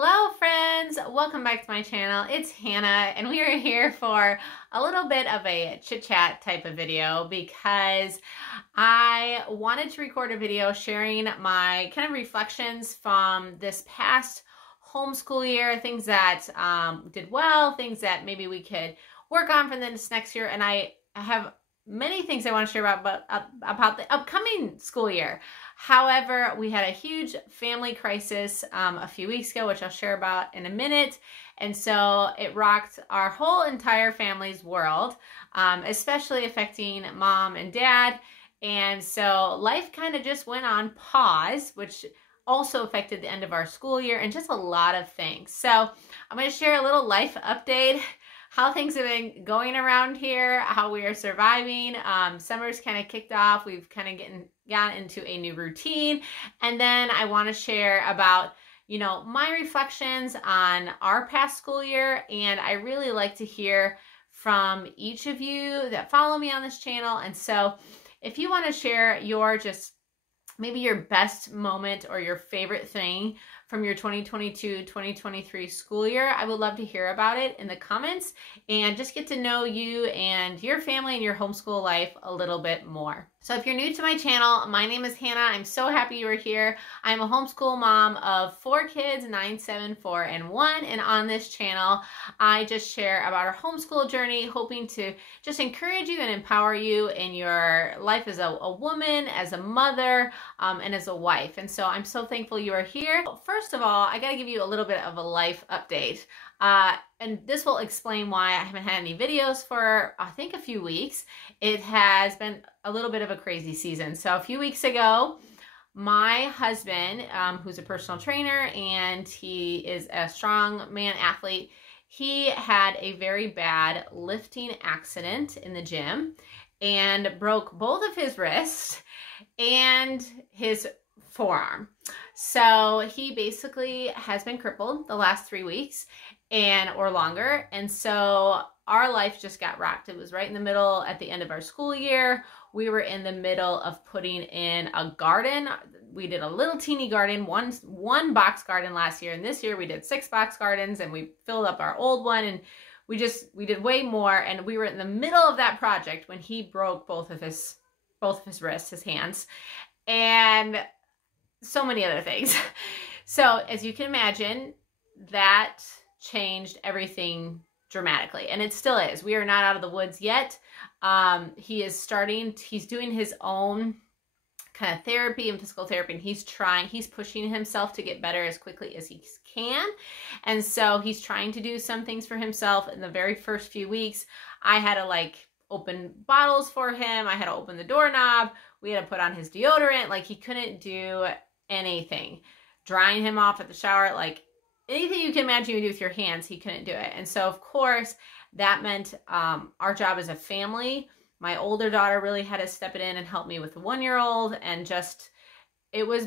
Hello friends, welcome back to my channel. It's Hannah and we are here for a little bit of a chit chat type of video because I wanted to record a video sharing my kind of reflections from this past homeschool year, things that did well, things that maybe we could work on for this next year, and I have many things I want to share about the upcoming school year. However, we had a huge family crisis a few weeks ago, which I'll share about in a minute. And so it rocked our whole entire family's world, especially affecting mom and dad. And so life kind of just went on pause, which also affected the end of our school year and just a lot of things. So I'm going to share a little life update, how things have been going around here, how we are surviving. Summer's kind of kicked off. We've kind of gotten into a new routine. And then I want to share about, my reflections on our past school year. And I really like to hear from each of you that follow me on this channel. And so if you want to share maybe your best moment or your favorite thing from your 2022-2023 school year, I would love to hear about it in the comments and just get to know you and your family and your homeschool life a little bit more. So if you're new to my channel, my name is Hannah. I'm so happy you are here. I'm a homeschool mom of 4 kids, 9, 7, 4, and 1. And on this channel, I just share about our homeschool journey, hoping to just encourage you and empower you in your life as a woman, as a mother, and as a wife. And so I'm so thankful you are here. First of all, I got to give you a little bit of a life update. And this will explain why I haven't had any videos for, I think, a few weeks. It has been a little bit of a crazy season. So a few weeks ago, my husband, who's a personal trainer and he is a strong man athlete, he had a very bad lifting accident in the gym and broke both of his wrists and his forearm. So he basically has been crippled the last 3 weeks or longer. And so our life just got rocked. It was right in the middle at the end of our school year. We were in the middle of putting in a garden. We did a little teeny garden, one box garden last year. And this year we did 6 box gardens and we filled up our old one, and we did way more. And we were in the middle of that project when he broke both of his wrists, his hands, and so many other things. So as you can imagine, that changed everything dramatically, and it still is. We are not out of the woods yet. He's doing his own kind of therapy and physical therapy, and he's pushing himself to get better as quickly as he can. And so he's trying to do some things for himself. In the very first few weeks, I had to open bottles for him. I had to open the doorknob. We had to put on his deodorant. He couldn't do anything. Drying him off at the shower, anything you can imagine you do with your hands, he couldn't do it. And so, of course, that meant our job as a family. My older daughter really had to step it in and help me with the 1-year-old, and it was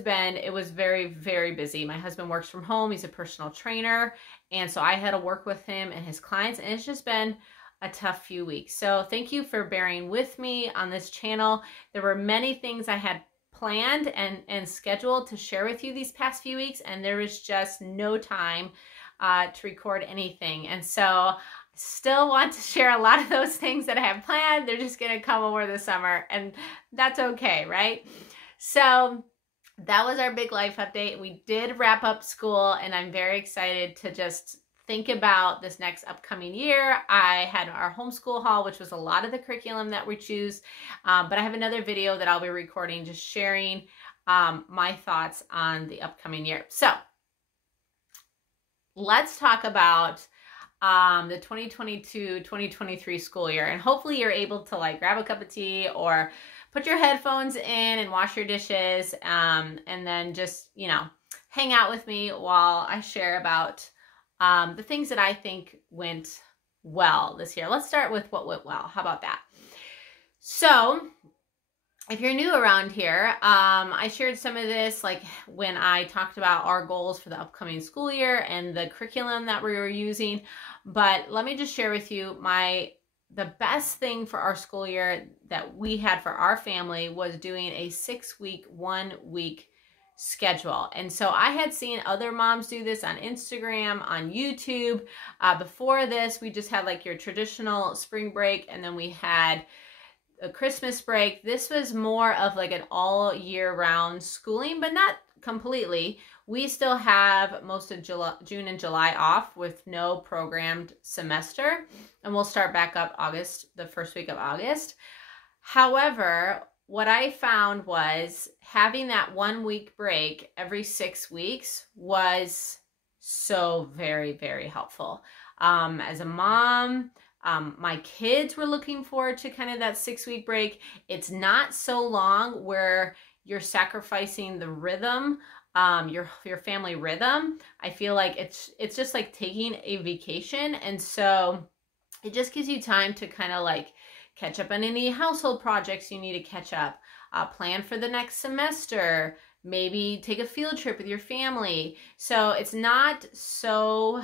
very, very busy. My husband works from home. He's a personal trainer, and so I had to work with him and his clients, and it's just been a tough few weeks. So thank you for bearing with me on this channel. There were many things I had planned and scheduled to share with you these past few weeks, and there was just no time to record anything. And so I still want to share a lot of those things that I have planned. They're just going to come over the summer, and that's okay, right? So that was our big life update. We did wrap up school, and I'm very excited to just think about this next upcoming year. I had our homeschool haul, which was a lot of the curriculum that we choose, but I have another video that I'll be recording just sharing my thoughts on the upcoming year. So let's talk about the 2022-2023 school year, and hopefully you're able to grab a cup of tea or put your headphones in and wash your dishes, and then just hang out with me while I share about the things that I think went well this year. Let's start with what went well. How about that? So if you're new around here, I shared some of this when I talked about our goals for the upcoming school year and the curriculum that we were using. But let me just share with you the best thing for our school year that we had for our family was doing a 6-week, 1-week schedule. And so I had seen other moms do this on Instagram, on YouTube. Before this, we just had like your traditional spring break, and then we had a Christmas break. This was more of like an all year round schooling, but not completely. We still have most of June and July off with no programmed semester, and we'll start back up the first week of August. However, what I found was having that 1 week break every 6 weeks was so very, very helpful. As a mom, my kids were looking forward to kind of that 6 week break. It's not so long where you're sacrificing the rhythm, your family rhythm. I feel like it's just like taking a vacation. And so it just gives you time to kind of like catch up on any household projects you need to catch up, plan for the next semester, maybe take a field trip with your family. So it's not so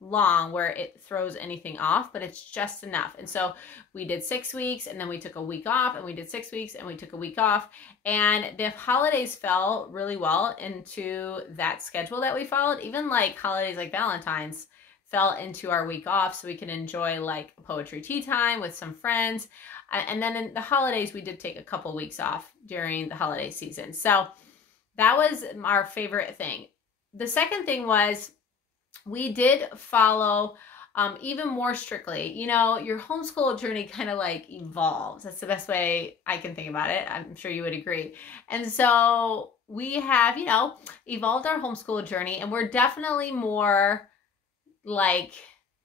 long where it throws anything off, but it's just enough. And so we did 6 weeks, and then we took a week off, and we did 6 weeks, and we took a week off. And the holidays fell really well into that schedule that we followed. Even like holidays like Valentine's fell into our week off, so we can enjoy like poetry tea time with some friends. And then in the holidays, we did take a couple weeks off during the holiday season. So that was our favorite thing. The second thing was we did follow even more strictly. You know, your homeschool journey kind of like evolves. That's the best way I can think about it. I'm sure you would agree. And so we have, you know, evolved our homeschool journey, and we're definitely more like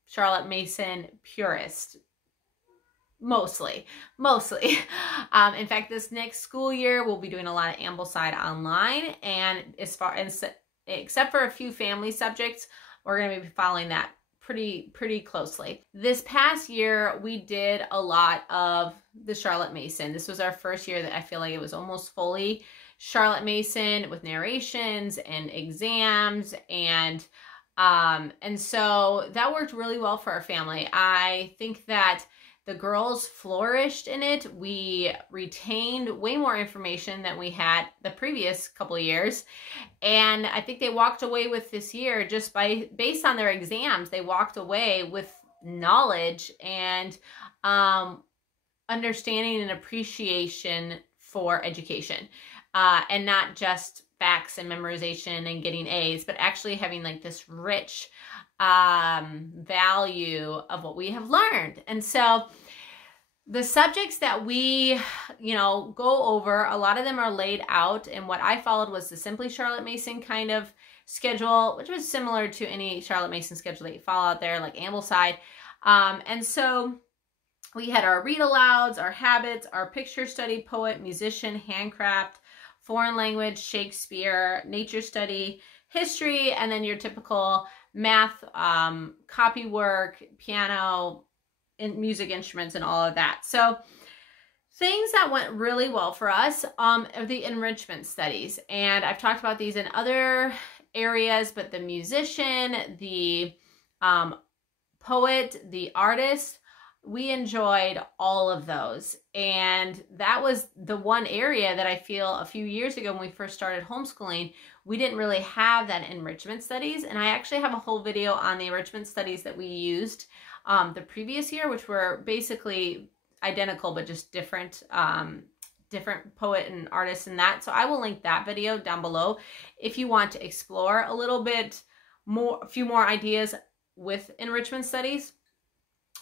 Charlotte Mason purist. Mostly. In fact, this next school year, we'll be doing a lot of Ambleside online, and except for a few family subjects, we're going to be following that pretty closely. This past year, we did a lot of the Charlotte Mason. This was our first year that I feel like it was almost fully Charlotte Mason with narrations and exams, and so that worked really well for our family. I think that the girls flourished in it. We retained way more information than we had the previous couple of years. And I think they walked away with this year just based on their exams, they walked away with knowledge and understanding and appreciation for education. And not just facts and memorization and getting A's, but actually having like this rich value of what we have learned. And so the subjects that we, you know, go over, a lot of them are laid out, and what I followed was the Simply Charlotte Mason kind of schedule, which was similar to any Charlotte Mason schedule that you follow out there, like Ambleside. And so we had our read alouds, our habits, our picture study, poet, musician, handcraft, foreign language, Shakespeare, nature study, history, and then your typical math, copy work, piano, and music instruments, and all of that. So things that went really well for us are the enrichment studies. And I've talked about these in other areas, but the musician, the poet, the artist, we enjoyed all of those. And that was the one area that I feel a few years ago when we first started homeschooling, we didn't really have that enrichment studies. And I actually have a whole video on the enrichment studies that we used the previous year, which were basically identical, but just different poet and artists and that. So I will link that video down below if you want to explore a little bit more, a few more ideas with enrichment studies.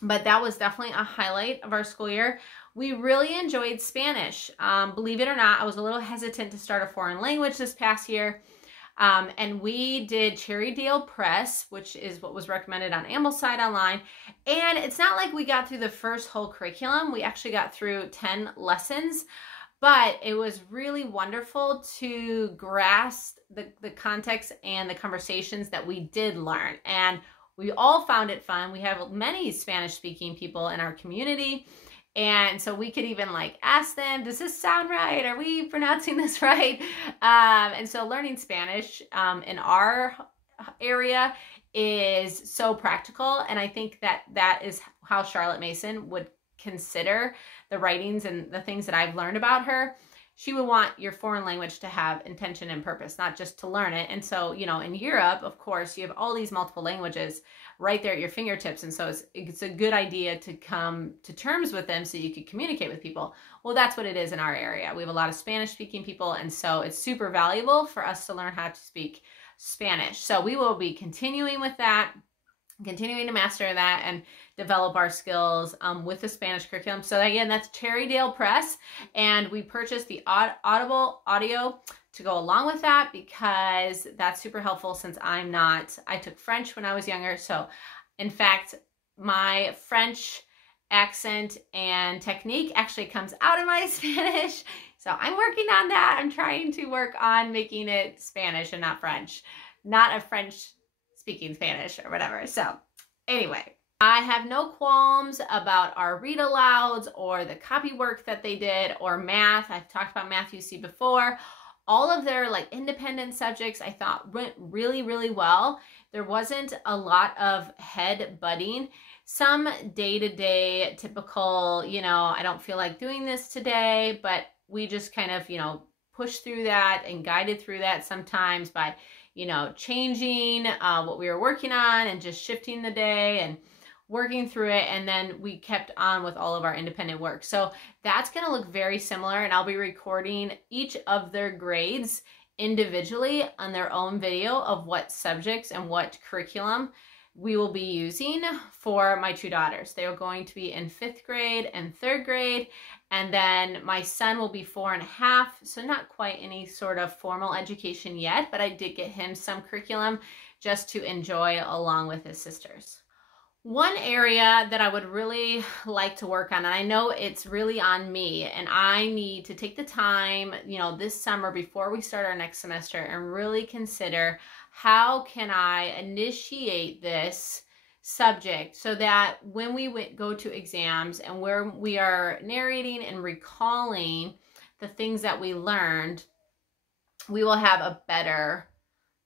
But that was definitely a highlight of our school year. We really enjoyed Spanish. Believe it or not, I was a little hesitant to start a foreign language this past year. And we did Cherrydale Press, which is what was recommended on Ambleside Online. And it's not like we got through the first whole curriculum. We actually got through 10 lessons. But it was really wonderful to grasp the context and the conversations that we did learn. And we all found it fun. We have many Spanish-speaking people in our community. And so we could even like ask them, does this sound right? Are we pronouncing this right? And so learning Spanish in our area is so practical. And I think that that is how Charlotte Mason would consider the writings and the things that I've learned about her. she would want your foreign language to have intention and purpose, not just to learn it. And so, you know, in Europe, of course, you have all these multiple languages right there at your fingertips. And so it's a good idea to come to terms with them so you could communicate with people. Well, that's what it is in our area. We have a lot of Spanish speaking people. And so it's super valuable for us to learn how to speak Spanish. So we will be continuing with that, continuing to master that and develop our skills with the Spanish curriculum. So again, that's Cherrydale Press. And we purchased the Audible audio to go along with that because that's super helpful since I took French when I was younger. So in fact, my French accent and technique actually comes out in my Spanish. So I'm working on that. I'm trying to work on making it Spanish and not French, not a French speaking Spanish or whatever. So anyway, I have no qualms about our read alouds or the copy work that they did or math. I've talked about math UC before. All of their like independent subjects I thought went really, really well. There wasn't a lot of head butting. Some day-to-day typical, you know, I don't feel like doing this today, but we just kind of, you know, pushed through that and guided through that sometimes by, you know, changing what we were working on and just shifting the day and working through it. And then we kept on with all of our independent work. So that's going to look very similar. And I'll be recording each of their grades individually on their own video of what subjects and what curriculum we will be using for my two daughters. They are going to be in 5th grade and 3rd grade. And then my son will be 4.5, so not quite any sort of formal education yet, but I did get him some curriculum just to enjoy along with his sisters. One area that I would really like to work on, and I know it's really on me, and I need to take the time, you know, this summer before we start our next semester and really consider how can I initiate this subject so that when we go to exams and where we are narrating and recalling the things that we learned, we will have a better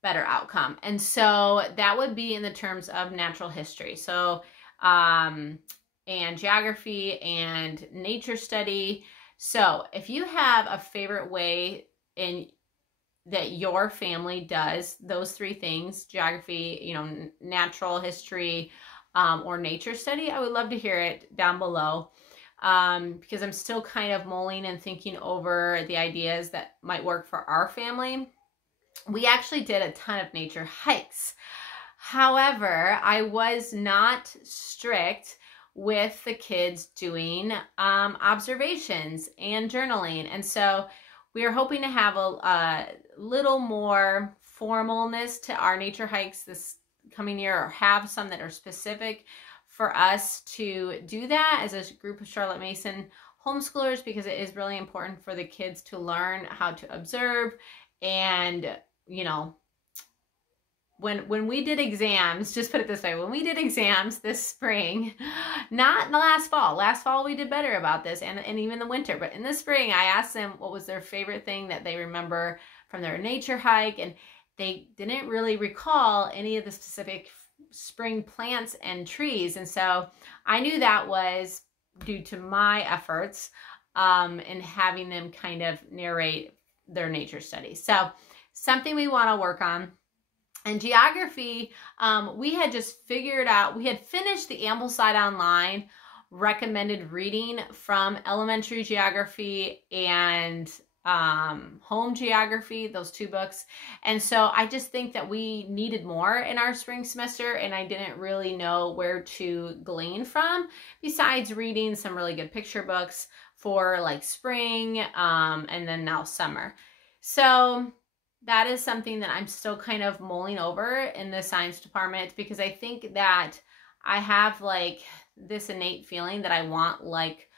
outcome. And so that would be in the terms of natural history. So, and geography and nature study. So if you have a favorite way that your family does those 3 things, geography, you know, natural history, or nature study, I would love to hear it down below. Because I'm still kind of mulling and thinking over the ideas that might work for our family. We actually did a ton of nature hikes. However, I was not strict with the kids doing observations and journaling. And so we are hoping to have a little more formalness to our nature hikes this coming year, or have some that are specific for us to do that as a group of Charlotte Mason homeschoolers, because it is really important for the kids to learn how to observe. And, you know, when we did exams, just put it this way, when we did exams this spring, not in the last fall we did better about this, and even the winter, but in the spring, I asked them what was their favorite thing that they remember from their nature hike, and they didn't really recall any of the specific spring plants and trees. And so I knew that was due to my efforts in having them kind of narrate their nature studies. So something we want to work on. And geography, we had just figured out, we had finished the Ambleside Online recommended reading from elementary geography and home geography, those 2 books. And so I just think that we needed more in our spring semester, and I didn't really know where to glean from, besides reading some really good picture books for like spring and then now summer. So that is something that I'm still kind of mulling over in the science department, because I think that I have like this innate feeling that I want like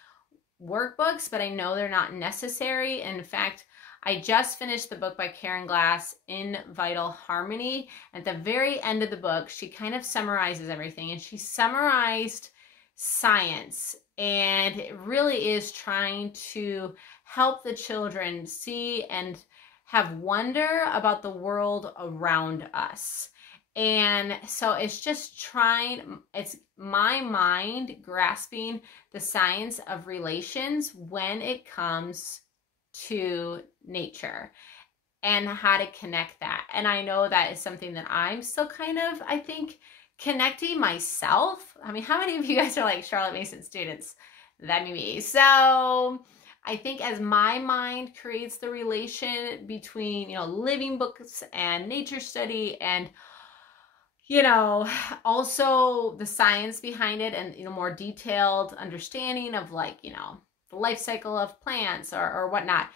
workbooks, but I know they're not necessary. In fact, I just finished the book by Karen Glass, In Vital Harmony. At the very end of the book, she kind of summarizes everything, and she summarized science, and it really is trying to help the children see and have wonder about the world around us. And so it's just it's my mind grasping the science of relations when it comes to nature and how to connect that. And I know that is something that I'm still kind of, I think, connecting myself. I mean, how many of you guys are like Charlotte Mason students? That'd be me. So I think as my mind creates the relation between, living books and nature study and, also the science behind it and, more detailed understanding of like, the life cycle of plants or whatnot.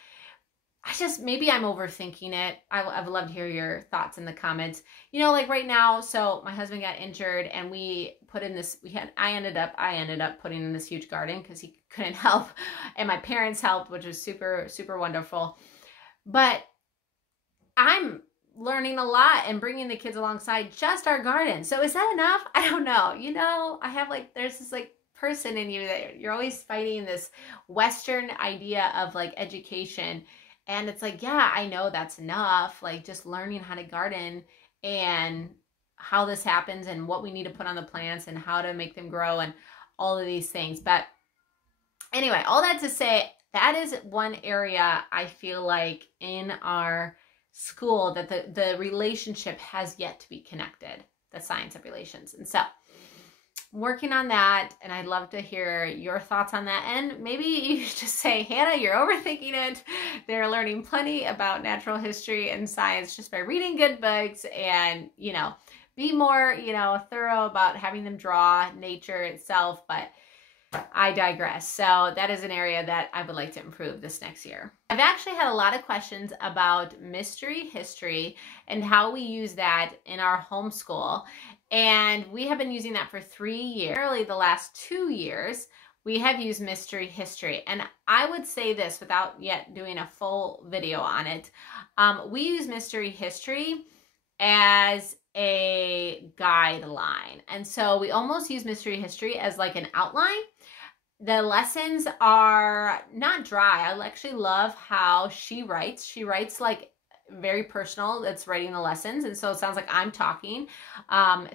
Maybe I'm overthinking it. I would love to hear your thoughts in the comments. Like right now, so my husband got injured and we put in this, I ended up putting in this huge garden because he couldn't help and my parents helped, which was super, super wonderful. But I'm learning a lot and bringing the kids alongside just our garden. So is that enough? I don't know. I have there's this person in you that you're always fighting this Western idea of education. And it's yeah, I know that's enough. Just learning how to garden and how this happens and what we need to put on the plants and how to make them grow and all of these things. But anyway, all that to say, that is one area I feel like in our school that the relationship has yet to be connected, the science of relations. And so working on that, and I'd love to hear your thoughts on that. And maybe you just say, Hannah, you're overthinking it. They're learning plenty about natural history and science just by reading good books and, be more, thorough about having them draw nature itself. But I digress. So that is an area that I would like to improve this next year. I've actually had a lot of questions about mystery history and how we use that in our homeschool. And we have been using that for 3 years. Early the last 2 years, we have used mystery history. And I would say this without yet doing a full video on it. We use mystery history as a guideline. And so we almost use mystery history as an outline. The lessons are not dry. I actually love how she writes. She writes very personal. That's writing the lessons. And so it sounds like I'm talking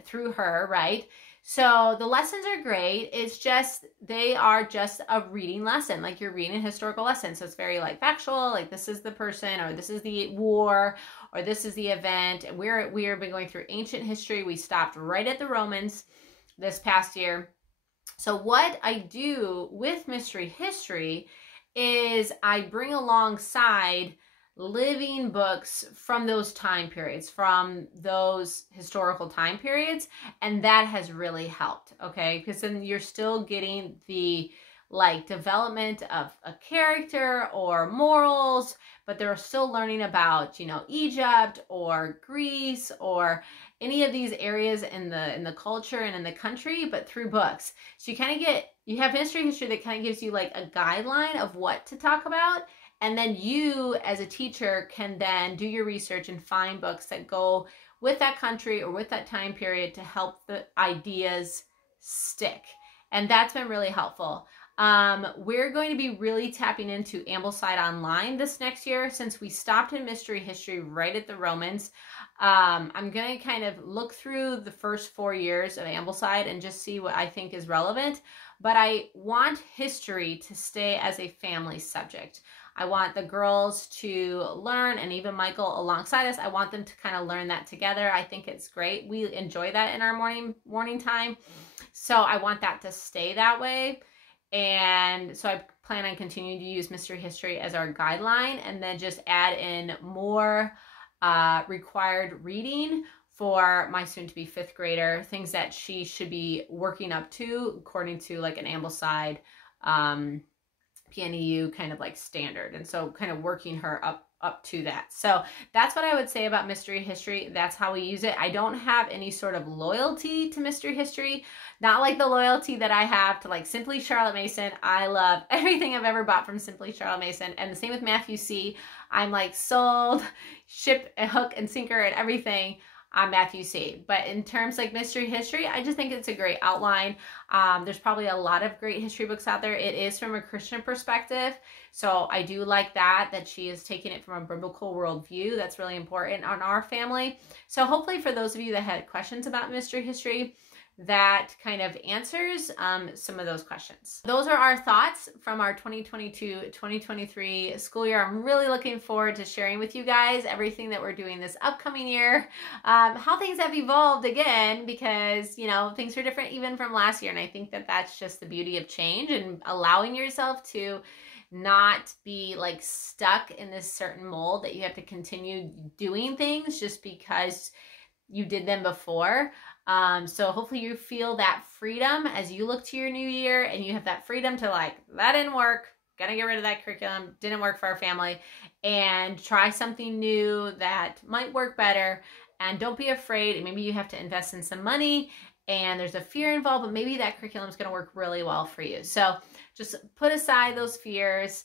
through her, right? So the lessons are great. It's just, they are just a reading lesson. You're reading a historical lesson. So it's very factual, this is the person, or this is the war, or this is the event. And we have been going through ancient history. We stopped right at the Romans this past year. So what I do with mystery history is I bring alongside living books from those time periods, from those historical time periods, and that has really helped, okay? Because then you're still getting the development of a character or morals, but they're still learning about, Egypt or Greece or any of these areas in the culture and in the country, but through books. So you have history that kind of gives you a guideline of what to talk about. And then you as a teacher can then do your research and find books that go with that country or with that time period to help the ideas stick. And that's been really helpful. We're going to be really tapping into Ambleside Online this next year since we stopped in mystery history right at the Romans. I'm going to kind of look through the first 4 years of Ambleside and just see what I think is relevant. But I want history to stay as a family subject. I want the girls to learn, and even Michael alongside us, I want them to kind of learn that together. I think it's great. We enjoy that in our morning time. So I want that to stay that way. And so I plan on continuing to use mystery history as our guideline and then just add in more required reading for my soon-to-be 5th grader, things that she should be working up to according to an Ambleside PNEU kind of standard. And so kind of working her up to that. So that's what I would say about mystery history. That's how we use it. I don't have any sort of loyalty to mystery history, not like the loyalty that I have to Simply Charlotte Mason. I love everything I've ever bought from Simply Charlotte Mason. And the same with Matthew C. I'm sold, ship and hook and sinker and everything on Matthew C. But in terms mystery history, I just think it's a great outline. There's probably a lot of great history books out there. It is from a Christian perspective. So I do like that she is taking it from a biblical worldview. That's really important on our family. So hopefully for those of you that had questions about mystery history, that kind of answers some of those questions. Those are our thoughts from our 2022-2023 school year. I'm really looking forward to sharing with you guys everything that we're doing this upcoming year, how things have evolved again, because, you know, things are different even from last year. And I think that that's just the beauty of change and allowing yourself to not be like stuck in this certain mold that you have to continue doing things just because you did them before. So hopefully you feel that freedom as you look to your new year, and you have that freedom to like, that didn't work, gonna get rid of that curriculum, didn't work for our family, and try something new that might work better. And don't be afraid. And maybe you have to invest in some money and there's a fear involved, but maybe that curriculum is going to work really well for you. So just put aside those fears.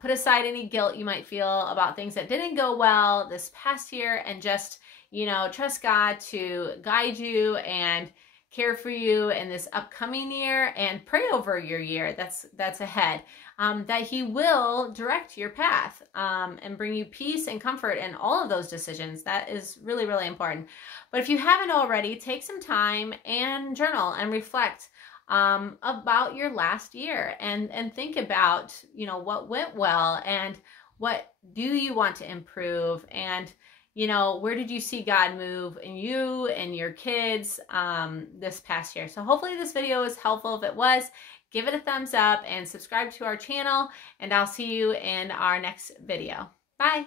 Put aside any guilt you might feel about things that didn't go well this past year, and just, you know, trust God to guide you and care for you in this upcoming year, and pray over your year that's ahead, that He will direct your path and bring you peace and comfort in all of those decisions. That is really, really important. But if you haven't already, take some time and journal and reflect about your last year, and think about, you know, what went well and what do you want to improve, and, you know, where did you see God move in you and your kids this past year. So hopefully this video was helpful. If it was, give it a thumbs up and subscribe to our channel, and I'll see you in our next video. Bye.